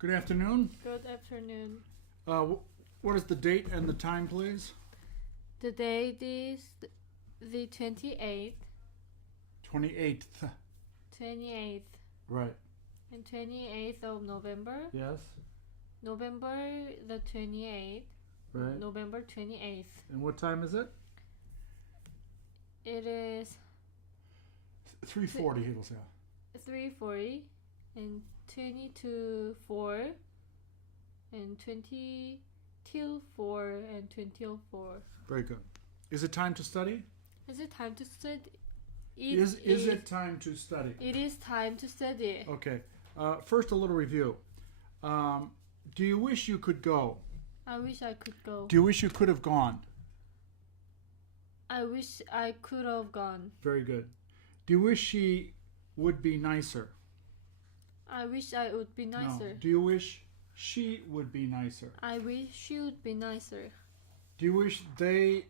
Good afternoon. Good afternoon. What is the date and the time, please? The date is the 28th. 28th. 28th. Right. And 28th of November. Yes. November the 28th. Right. November 28th. And what time is it? It is 3:40, it'll say. 3:40 and 20 to 4 and 20 till 4 and 20 till 4. Very good. Is it time to study? Is it time to study? Is it time to study? It is time to study. Okay. First, a little review. Do you wish you could go? I wish I could go. Do you wish you could have gone? I wish I could have gone. Very good. Do you wish she would be nicer? I wish I would be nicer. No. Do you wish she would be nicer? I wish she would be nicer. Do you wish they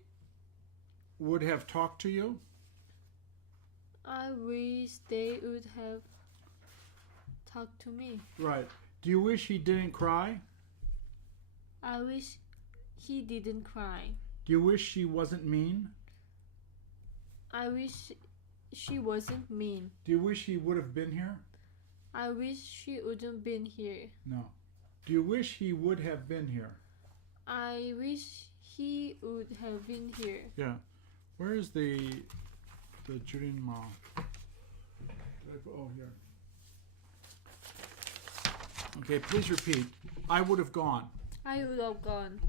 would have talked to you? I wish they would have talked to me. Right. Do you wish he didn't cry? I wish he didn't cry. Do you wish she wasn't mean? I wish she wasn't mean. Do you wish he would have been here? I wish she wouldn't been here. No. Do you wish he would have been here? I wish he would have been here. Yeah. Where is the Jurin-ma? Oh, here. Okay, please repeat. I would have gone. I would have gone.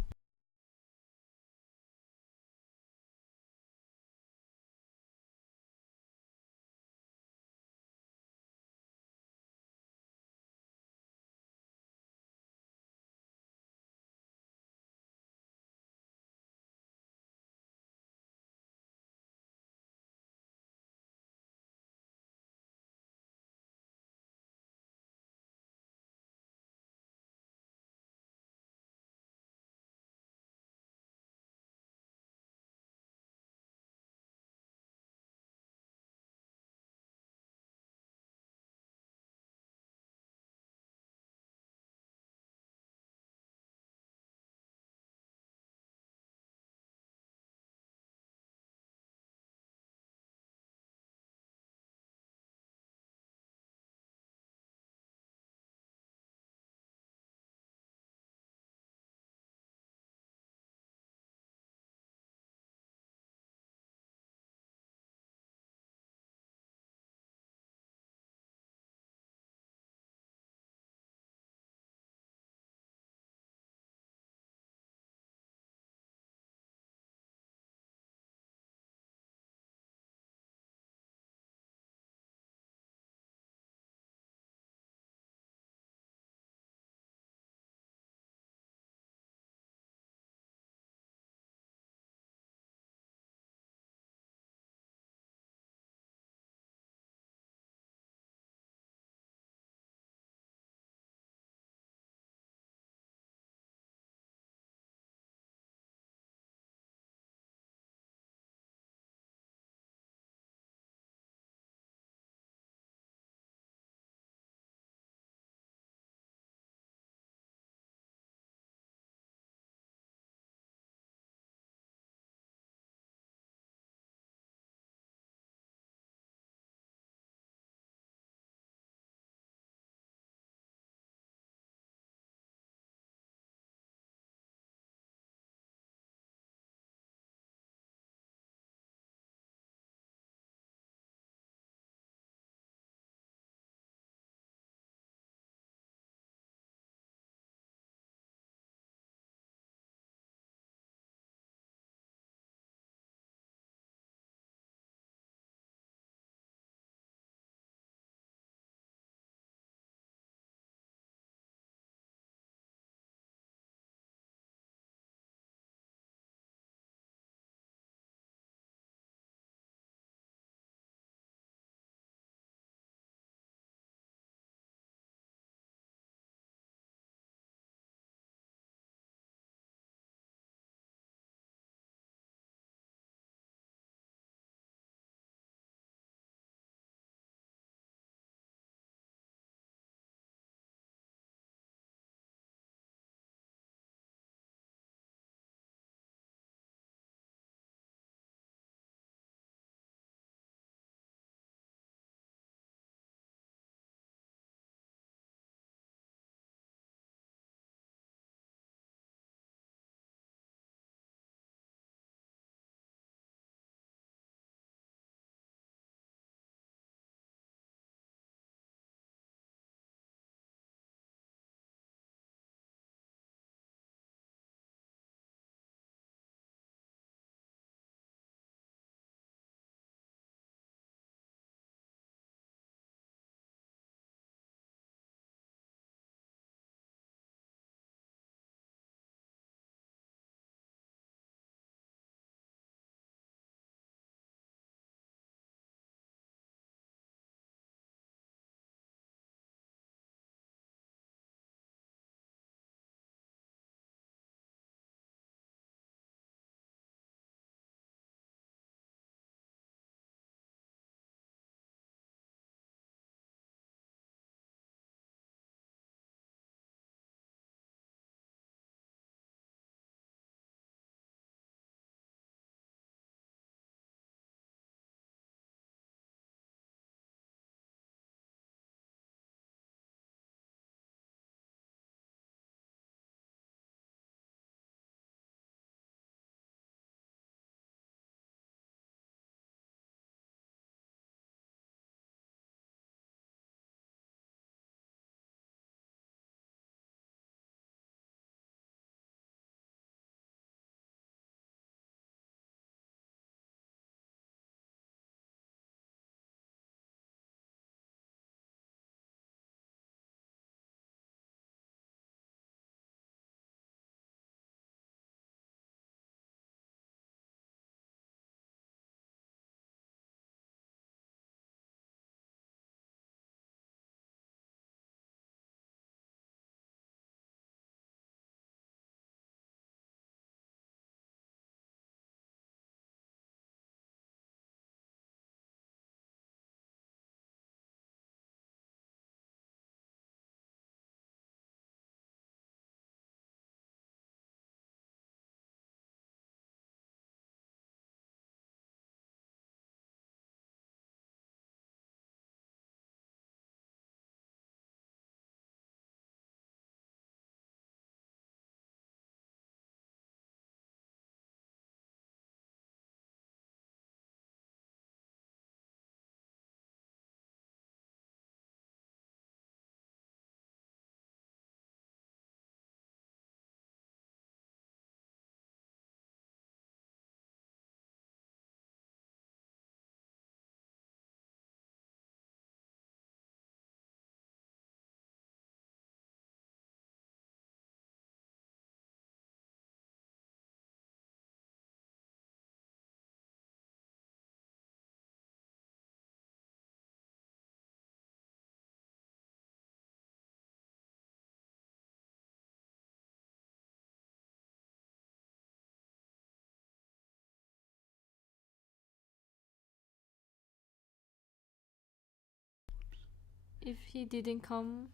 If he didn't come,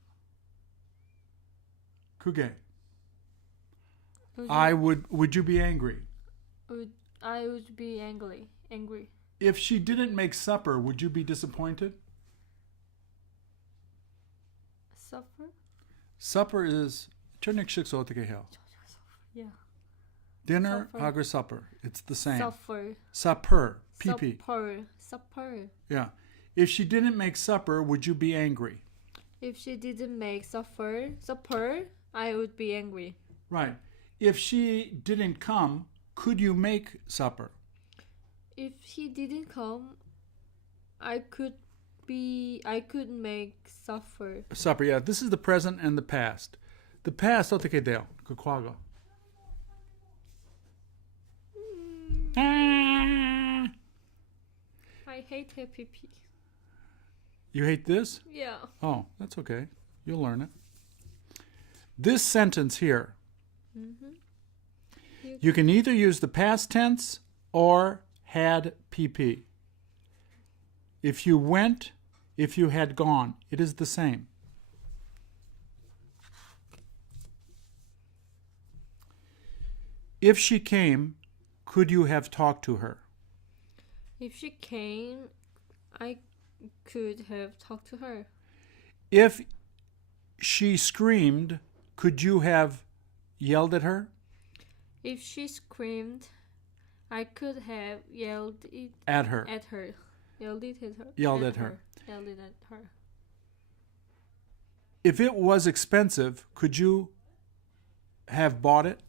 그게. would Would you be angry? I would be angry. Angry. If she didn't make supper, would you be disappointed? Suffer? Supper is 저녁 식사 어떻게 해요? Yeah. Dinner Supper. 하고 supper. It's the same. Suffer. Supper. PP. Supper. Yeah. If she didn't make supper, would you be angry? If she didn't make supper, I would be angry. Right. If she didn't come, could you make supper? If he didn't come, I could make supper. Supper, yeah. This is the present and the past. The past 어떻게 돼요? 그 과거. I hate happy pee. You hate this? Yeah. Oh, that's okay. You'll learn it. This sentence here, you can either use the past tense or had PP. If you went, if you had gone, it is the same. If she came, could you have talked to her? If she came, I could have talked to her. If she screamed, could you have yelled at her? If she screamed, I could have yelled it At her. at her. Yelled it at her. Yelled at her. Yelled it at her. If it was expensive, could you have bought it?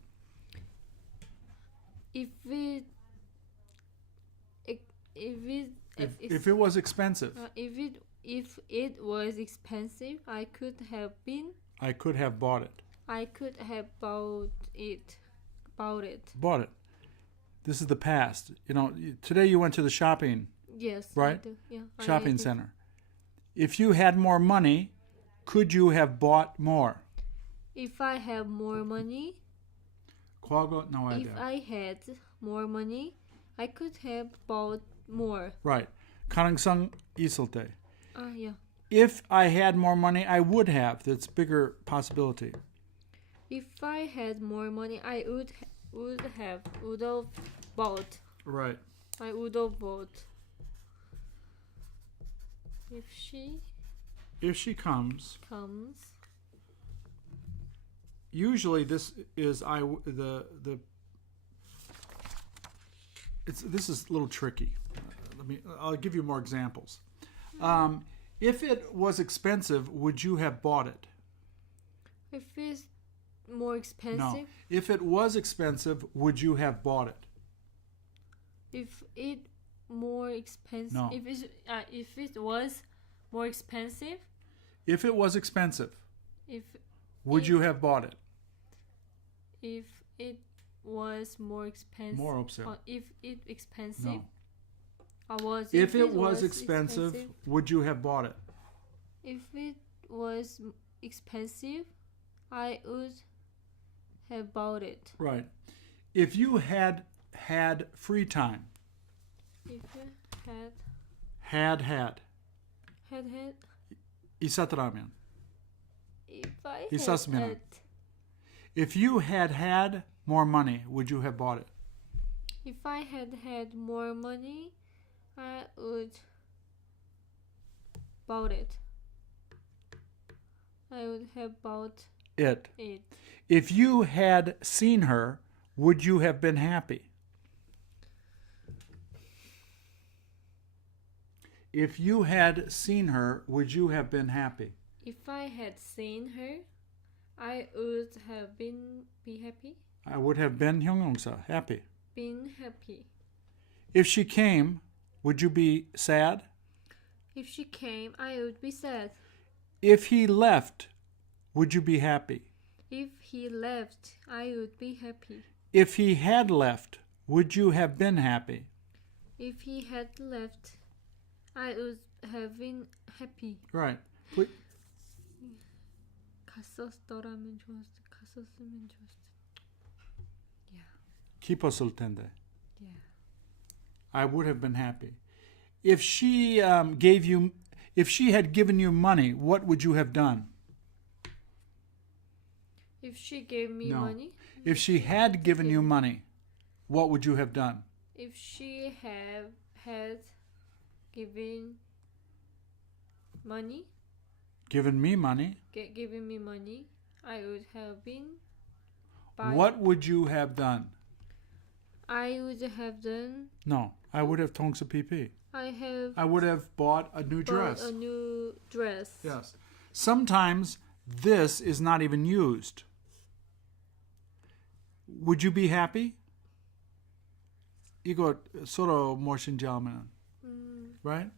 If it If it was expensive, if it was expensive, I could have bought it. I could have bought it. Bought it. This is the past. You know, today you went to the shopping Yes. Right? I do. Yeah. shopping I did. center. If you had more money, could you have bought more? If I have more money, 과거 나와야 if 돼요. I had more money, I could have bought more. Right. 가능성 있을 때. Yeah. If I had more money, I would have. That's bigger possibility. If I had more money, I would have bought. Right. I would have bought. If she comes, comes, usually this is this is a little tricky. I'll give you more examples. If it was expensive, would you have bought it? if it's more expensive, No. If it was expensive, would you have bought it? if it more expensive, No. if it was more expensive, If it was expensive, if would it- you have bought it? if it was more expensive, More upset. if it expensive, No. If If it was expensive, would you have bought it? if it was expensive, I would have bought it. Right. If you had free time, If it had had 있었더라면. if I 있었으면. had If you had more money, would you have bought it? if I had more money, I would bought it. I would have bought It. it. If you had seen her, would you have been happy? If you had seen her, would you have been happy? If I had seen her, I would have be happy. I would have been 형용사, happy. Been happy. If she came, would you be sad? If she came, I would be sad. If he left, would you be happy? If he left, I would be happy. If he had left, would you have been happy? If he had left, I would have been happy. Right. 갔었더라면 갔었으면 좋았을. Yeah. 깊었을 텐데. Yeah. I would have been happy. if she if she had given you money, what would you have done? If she gave me No. money. If she had given you money, what would you have done? If she had given money, Given me money. given me money, I would have been. What would you have done? I would have done. No, I would have tongsa pp. I would have bought a new dress. A new dress. Yes. Sometimes this is not even used. Would you be happy? 이거 서로 무엇인지 알면, right?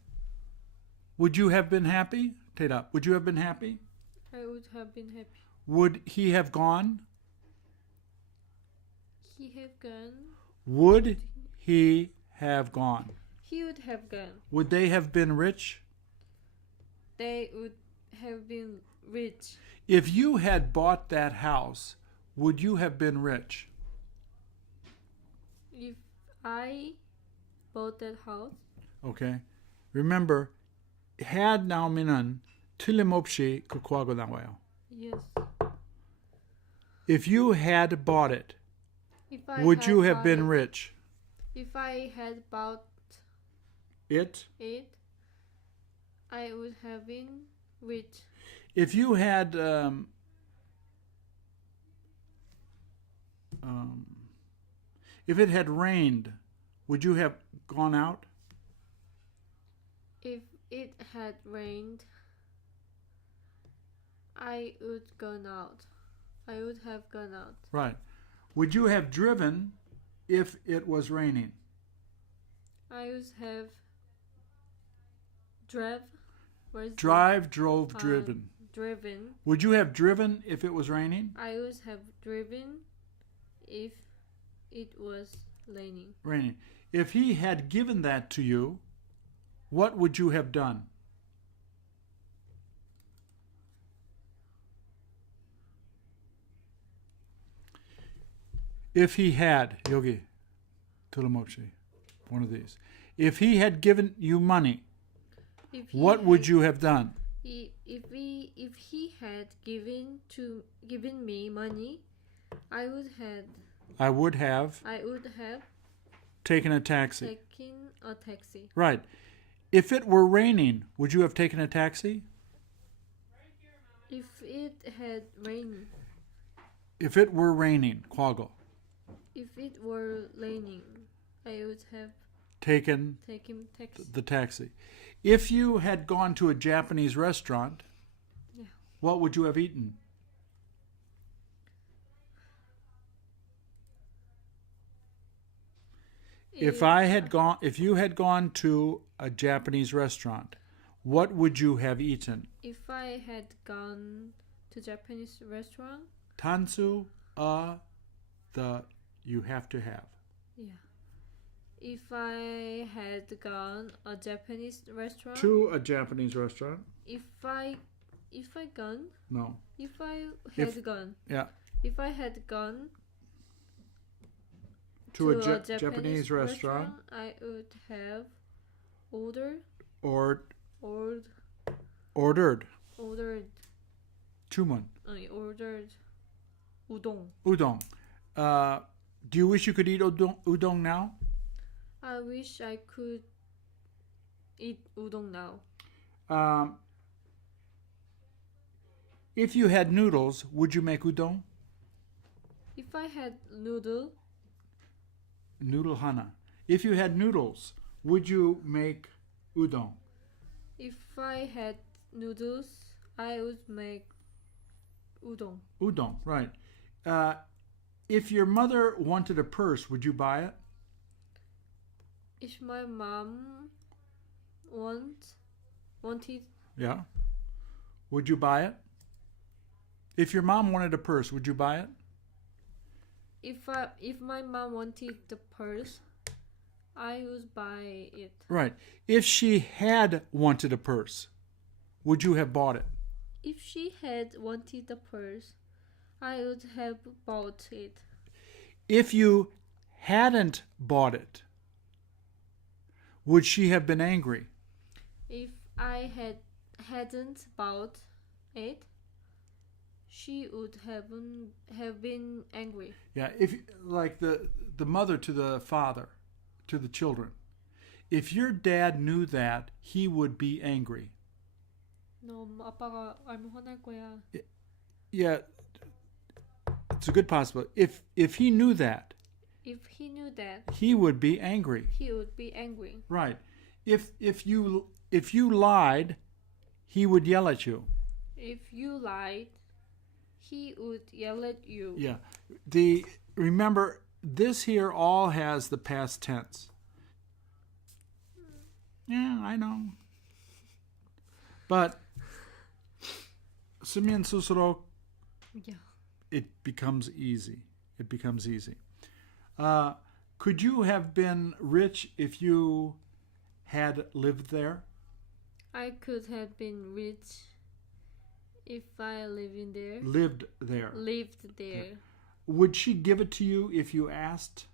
Would you have been happy? 대답. Would you have been happy? I would have been happy. Would he have gone? He have gone. Would he have gone? He would have gone. Would they have been rich? They would have been rich. If you had bought that house, would you have been rich? If I bought that house. Okay. Remember, had 나오면은 틀림없이 그 과거 나와요. Yes. If you had bought it, If I would had you have bought been it, rich? If I had bought It? it, I would have been rich. If you had if it had rained, would you have gone out? If it had rained, I would gone out. I would have gone out. Right. Would you have driven if it was raining? I would have drove. Drive, drove, driven. Driven. Would you have driven if it was raining? I would have driven if it was raining. Raining. If he had given that to you, what would you have done? If he had, 여기, 틀림없이, one of these. If he had given you money, what would you have done? If he had given me money, I would have taken a taxi. taken a taxi. Right. If it were raining, would you have taken a taxi? If it had rained. If it were raining, 과거. If it were raining, I would have taken taxi. the taxi. If you had gone to a Japanese restaurant, Yeah. what would you have eaten? If you had gone to a Japanese restaurant, what would you have eaten? If I had gone to Japanese restaurant, Tansu, the you have to have. yeah. If I had gone a Japanese restaurant, To a Japanese restaurant? if I gone, No. if I had gone, Yeah. if I had gone To a Japanese restaurant. I would have ordered 주문. I ordered udon. Udon. Do you wish you could eat udon now? I wish I could eat udon now. If you had noodles, would you make udon? If I had noodle hana. If you had noodles, would you make udon? If I had noodles, I would make udon. Udon, right. If your mother wanted a purse, would you buy it? If my mom wanted, Yeah. Would you buy it? If your mom wanted a purse, would you buy it? if my mom wanted the purse, I would buy it. Right. If she had wanted a purse, would you have bought it? If she had wanted the purse, I would have bought it. If you hadn't bought it, Would she have been angry? If I hadn't bought it, she would have been angry. Yeah, if like the mother to the father, to the children. If your dad knew that, he would be angry. 너 아빠가 알면 화날 거야. Yeah, it's a good possibility. If he knew that, If he knew that, he would be angry. he would be angry. Right. If you lied, he would yell at you. If you lied, he would yell at you. Yeah. Remember, this here all has the past tense. Yeah, I know. But 쓰면 쓸수록 Yeah. it becomes easy. It becomes easy. Could you have been rich if you had lived there? I could have been rich if I lived there. Lived there. Lived there. Would she give it to you if you asked?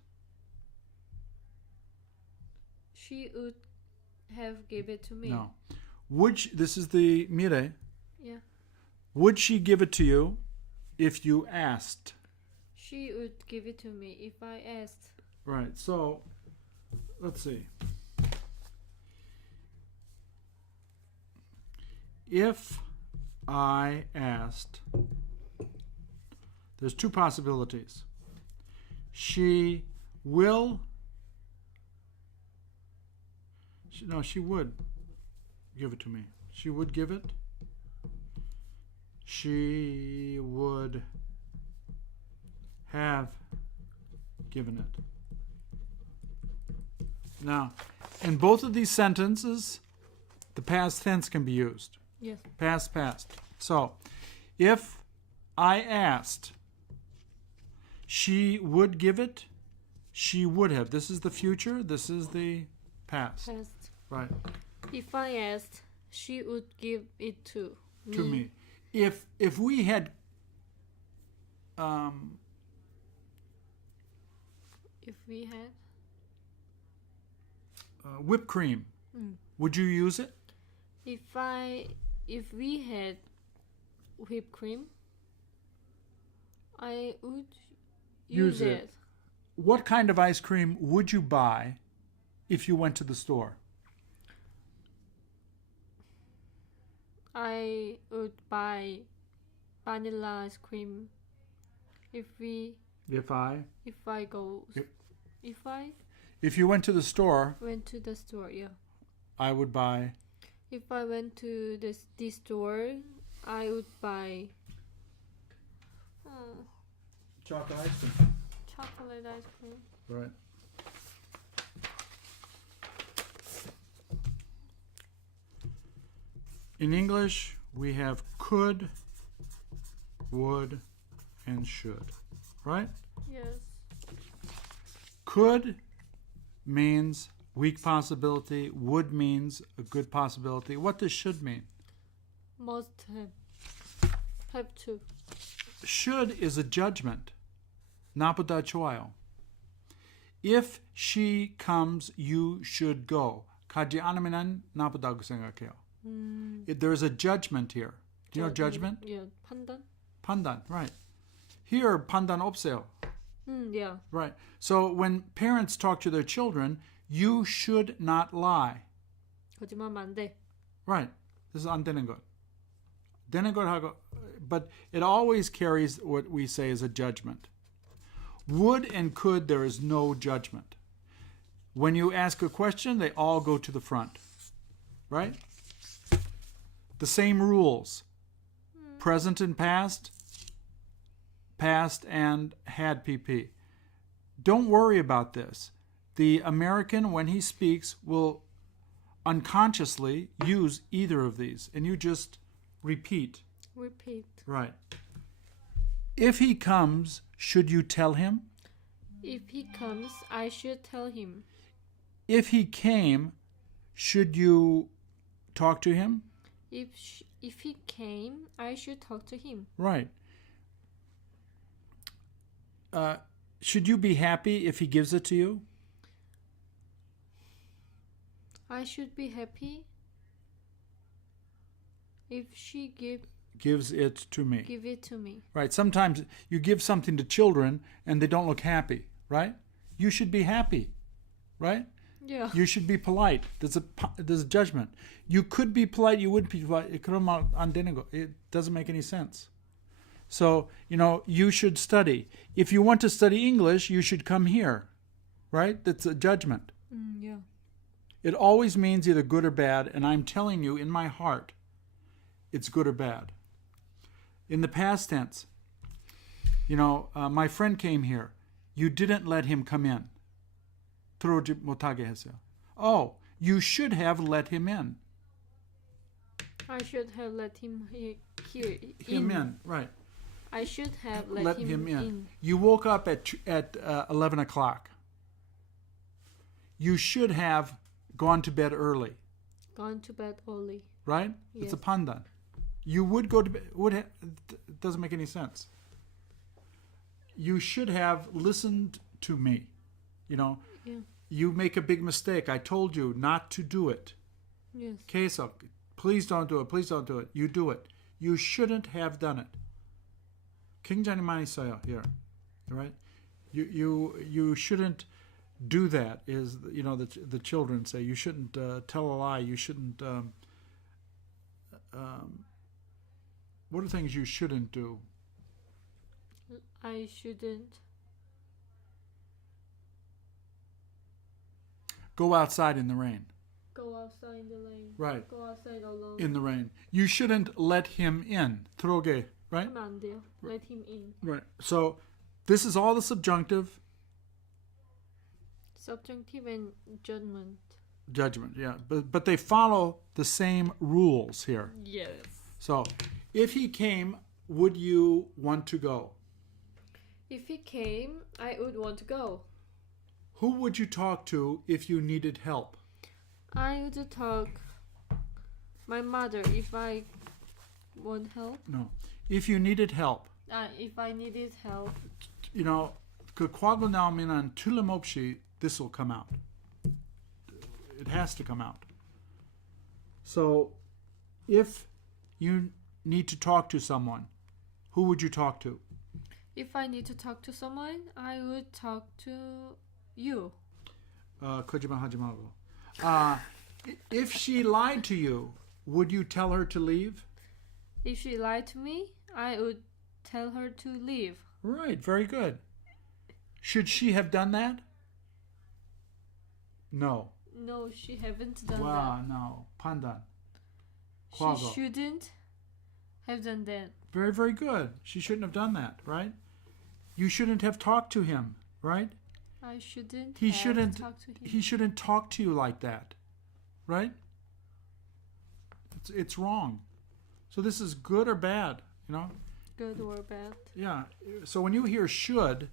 She would have given it to me. No. This is the mire. Yeah. Would she give it to you if you asked? She would give it to me if I asked. Right. So, let's see. If I asked, there's two possibilities. She would give it to me. She would give it. She would have given it. Now, in both of these sentences, the past tense can be used. Yes. Past. So, if I asked, she would give it, she would have. This is the future, this is the past. Past. Right. If I asked, she would give it to me. To me. If we had If we had whipped cream, would you use it? if we had whipped cream, I would use it. What kind of ice cream would you buy if you went to the store? I would buy vanilla ice cream if If you went to the store, went to the store. Yeah. I would buy. If I went to the store, I would buy Chocolate ice cream. chocolate ice cream. Right. In English, we have could, would, and should. Right? Yes. Could means weak possibility. Would means a good possibility. What does should mean? Must have. Have to. Should is a judgment. 나보다 좋아요. If she comes, you should go. 가지 않으면 나쁘다고 생각해요. There's a judgment here. Do you know judgment? Yeah. 판단. 판단, right. Here, 판단 없어요. Yeah. Right. So when parents talk to their children, you should not lie. 거짓말하면 안 돼. Right. This is 안 되는 것. 되는 것하고, but it always carries what we say as a judgment. Would and could, there is no judgment. When you ask a question, they all go to the front. Right? The same rules. Present and past and had PP. Don't worry about this. The American, when he speaks, will unconsciously use either of these, and you just repeat. Repeat. Right. If he comes, should you tell him? If he comes, I should tell him. If he came, should you talk to him? If he came, I should talk to him. Right. Should you be happy if he gives it to you? I should be happy if she Gives it to me. give it to me. Right. Sometimes you give something to children and they don't look happy, right? You should be happy, right? Yeah. You should be polite. There's a judgment. You could be polite, you wouldn't be polite. It doesn't make any sense. So, you should study. If you want to study English, you should come here, right? That's a judgment. Yeah. It always means either good or bad, and I'm telling you in my heart, it's good or bad. In the past tense, my friend came here. You didn't let him come in. 들어오지 못하게 했어요. Oh, you should have let him in. I should have let him Him in, right. I should have let him in. You woke up at 11 o'clock. You should have gone to bed early. Gone to bed early. Right? Yes. It's a pandan. You would go to bed. It doesn't make any sense. You should have listened to me. Yeah. You make a big mistake. I told you not to do it. Yes. 계속, please don't do it. Please don't do it. You do it. You shouldn't have done it. 굉장히 많이 써요 here. Right? You shouldn't do that. Is the children say you shouldn't tell a lie. You shouldn't. What are things you shouldn't do? I shouldn't Go outside in the rain. go outside in the rain. Right. Go outside alone. In the rain. You shouldn't let him in. 들어오게. Right? 하면 안 돼요. Let him in. Right. So this is all the subjunctive Subjunctive and judgment. Yeah. But they follow the same rules here. Yes. So if he came, would you want to go? If he came, I would want to go. Who would you talk to if you needed help? I would talk my mother if I want help. No. If you needed help. If I needed help. 그 과거 나오면은 틀림없이 this will come out. It has to come out. So, if you need to talk to someone, who would you talk to? If I need to talk to someone, I would talk to you. 거짓말 하지 말고. If she lied to you, would you tell her to leave? If she lied to me, I would tell her to leave. Right, very good. Should she have done that? No. No, she haven't done Wow, no. 판단. that. 과거. She shouldn't have done that. Very, very good. She shouldn't have done that, right? You shouldn't have talked to him, right? I shouldn't He have shouldn't talked to him. he shouldn't talk to you like that. Right? It's wrong. So this is good or bad, Good or bad. Yeah. So when you hear should,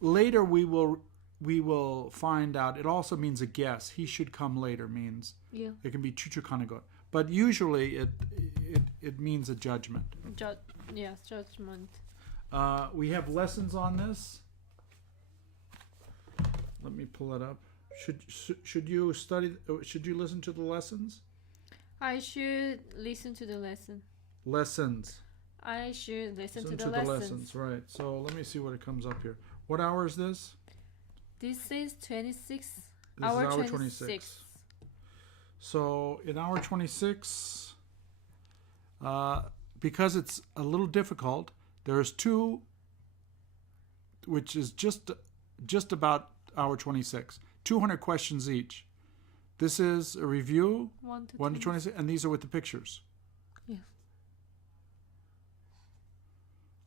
later we will find out it also means a guess. He should come later means Yeah. it can be 추측하는 것. But usually it means a judgment. Yes, judgment. We have lessons on this. Let me pull it up. Should you study? Should you listen to the lessons? I should listen to the lesson. Lessons. I should listen to the the lessons. lessons, right. So let me see what it comes up here. What hour is this? This is 26. This hour is hour 26. So in hour 26, because it's a little difficult, there's two, which is just about hour 26. 200 questions each. This is a review, 1 to 1 to 26, and these are with the pictures. Yes.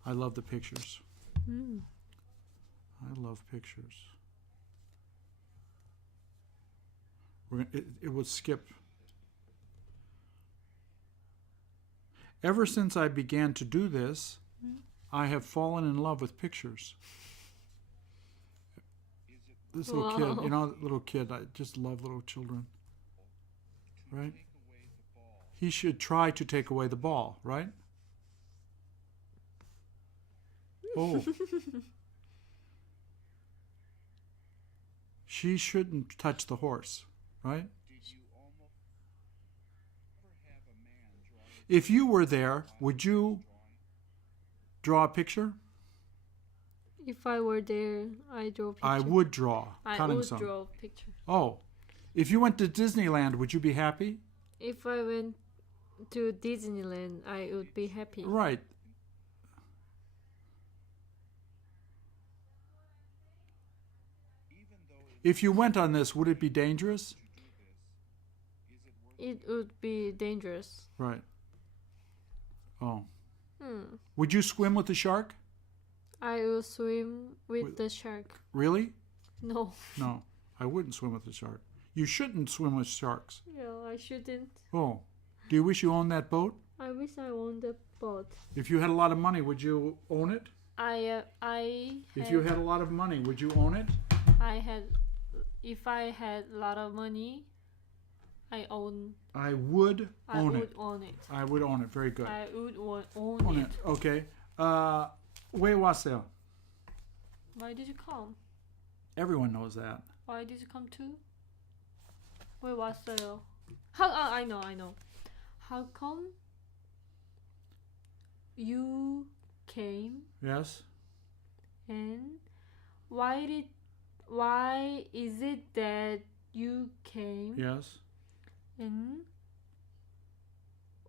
I love the pictures. Mm. I love pictures. It would skip. Ever since I began to do this, I have fallen in love with pictures. This little kid, little kid, I just love little children. Right? He should try to take away the ball, right? Oh. She shouldn't touch the horse, right? If you were there, would you draw a picture? If I were there, I draw a picture. I would draw. I would draw a picture. Oh, if you went to Disneyland, would you be happy? If I went to Disneyland, I would be happy. Right. If you went on this, would it be dangerous? It would be dangerous. Right. Oh. Would you swim with the shark? I will swim with the shark. Really? No. No, I wouldn't swim with the shark. You shouldn't swim with sharks. No, I shouldn't. Oh. Do you wish you owned that boat? I wish I owned the boat. If you had a lot of money, would you own it? If you had a lot of money, would you own it? If I had a lot of money, I would I own would it. own it. I would own it. Very good. I would own it. Okay. 왜 왔어요? Why did you come? Everyone knows that. Why did you come too? 왜 왔어요? I know. How come you came? Yes. And why is it that you came? Yes. And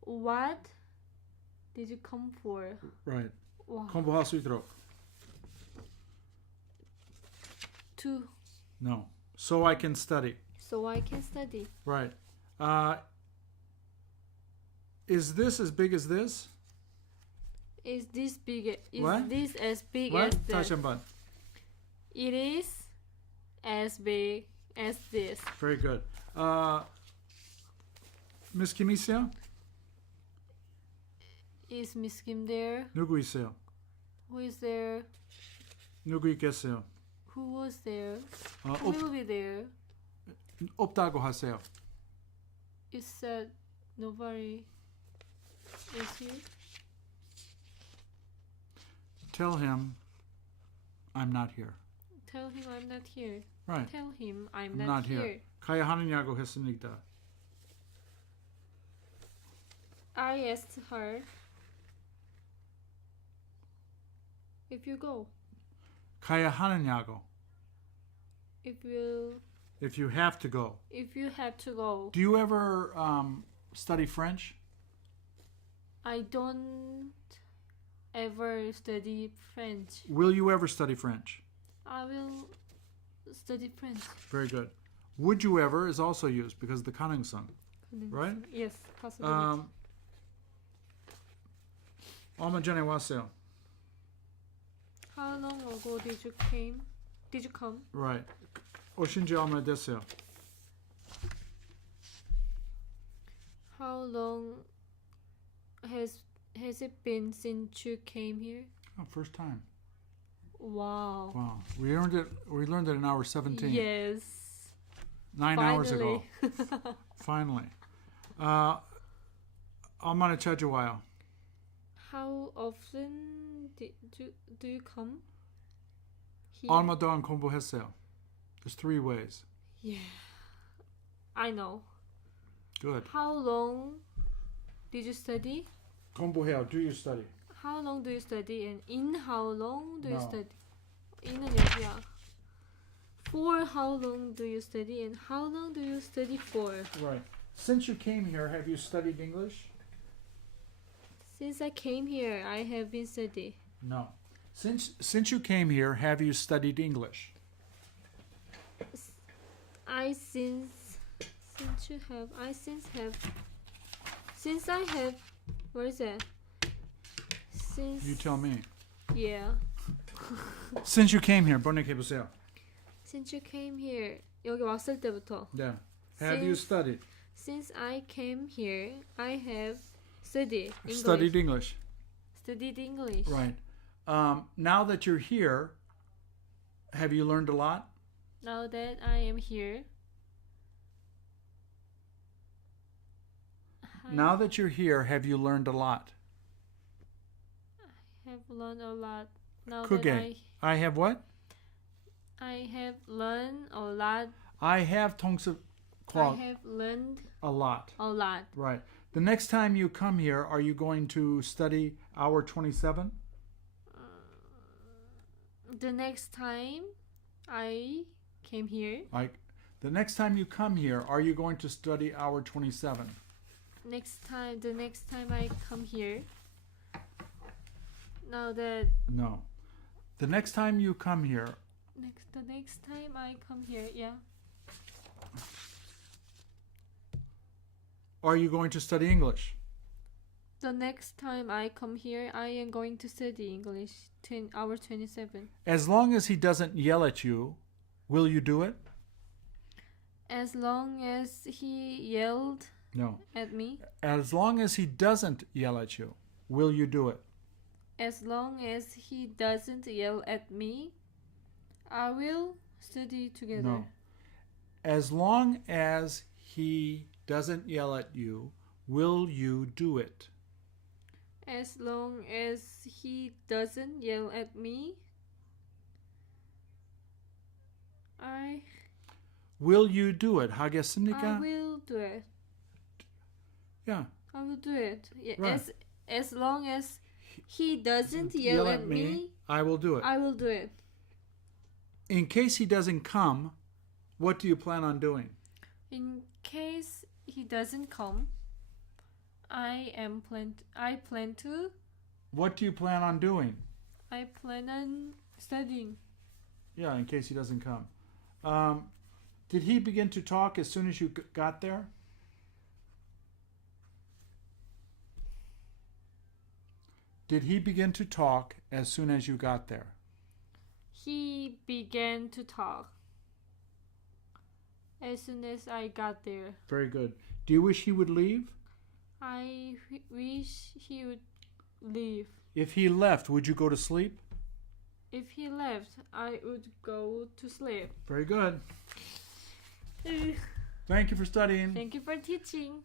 what did you come for? Right. 와. 공부할 수 있도록. No. So I can study. So I can study. Right. Is this as big as this? Is this big? Is What? this as big What? as that? 다시 한번. It is as big as this. Very good. Miss Kim 있어요? Is Miss Kim there? 누구 있어요? Who is there? 누구 있겠어요? Who was there? Who will be there? 없다고 하세요. You said nobody is here. Tell him I'm not here. Tell him I'm not here. Right. Tell him I'm I'm not here. 가야 하느냐고 했으니까. I asked her if you go. 가야 하느냐고. If you have to go. If you have to go. Do you ever study French? I don't ever study French. Will you ever study French? I will study French. Very good. Would you ever is also used because of the 가능성. Right? Yes, possibility. 얼마 전에 왔어요. How long ago did you come? Right. 오신 지 얼마 됐어요? How long has it been since you came here? Oh, first time. Wow. Wow. We learned it in hour 17. Yes. 9 hours ago. Finally. 얼마나 자주 와요? How often do you come here? 얼마 동안 공부했어요? There's 3 ways. Yeah. I know. Good. How long did you study? 공부해요. Do you study? How long do you study and in how long do you No. study? 인은 여기야. For how long do you study and how long do you study for? Right. Since you came here, have you studied English? Since I came here, I have been studying. No. Since you came here, have you studied English? Since I have, what is that? Since You tell me. yeah. Since you came here, 번역해 보세요. Since you came here, 여기 왔을 때부터. Yeah. Have you studied? Since I came here, I have studied English. Studied English. Studied English. Right. Now that you're here, have you learned a lot? Now that I am here. Now that you're here, have you learned a lot? I have learned a lot. Now 그게 that I have what? I have learned a lot. I have 통습 I have learned a lot. a lot. Right. The next time you come here, are you going to study hour 27? The next time I came here, Like, the next time you come here, are you going to study hour 27? the next time I come here, now that No. The next time you come here, the next time I come here, yeah. are you going to study English? The next time I come here, I am going to study English, hour 27. As long as he doesn't yell at you, will you do it? As long as he yelled No. at me, As long as he doesn't yell at you, will you do it? as long as he doesn't yell at me, I will study together. No. As long as he doesn't yell at you, will you do it? As long as he doesn't yell at me, Will you do it? I 하겠습니까? will do it. Yeah. I will do it. Yeah, Right. as long as he doesn't yell at me, I will do it. I will do it. In case he doesn't come, what do you plan on doing? In case he doesn't come, I plan to. What do you plan on doing? I plan on studying. Yeah, in case he doesn't come. Did he begin to talk as soon as you got there? Did he begin to talk as soon as you got there? He began to talk as soon as I got there. Very good. Do you wish he would leave? I wish he would leave. If he left, would you go to sleep? If he left, I would go to sleep. Very good. Thank you for studying. Thank you for teaching.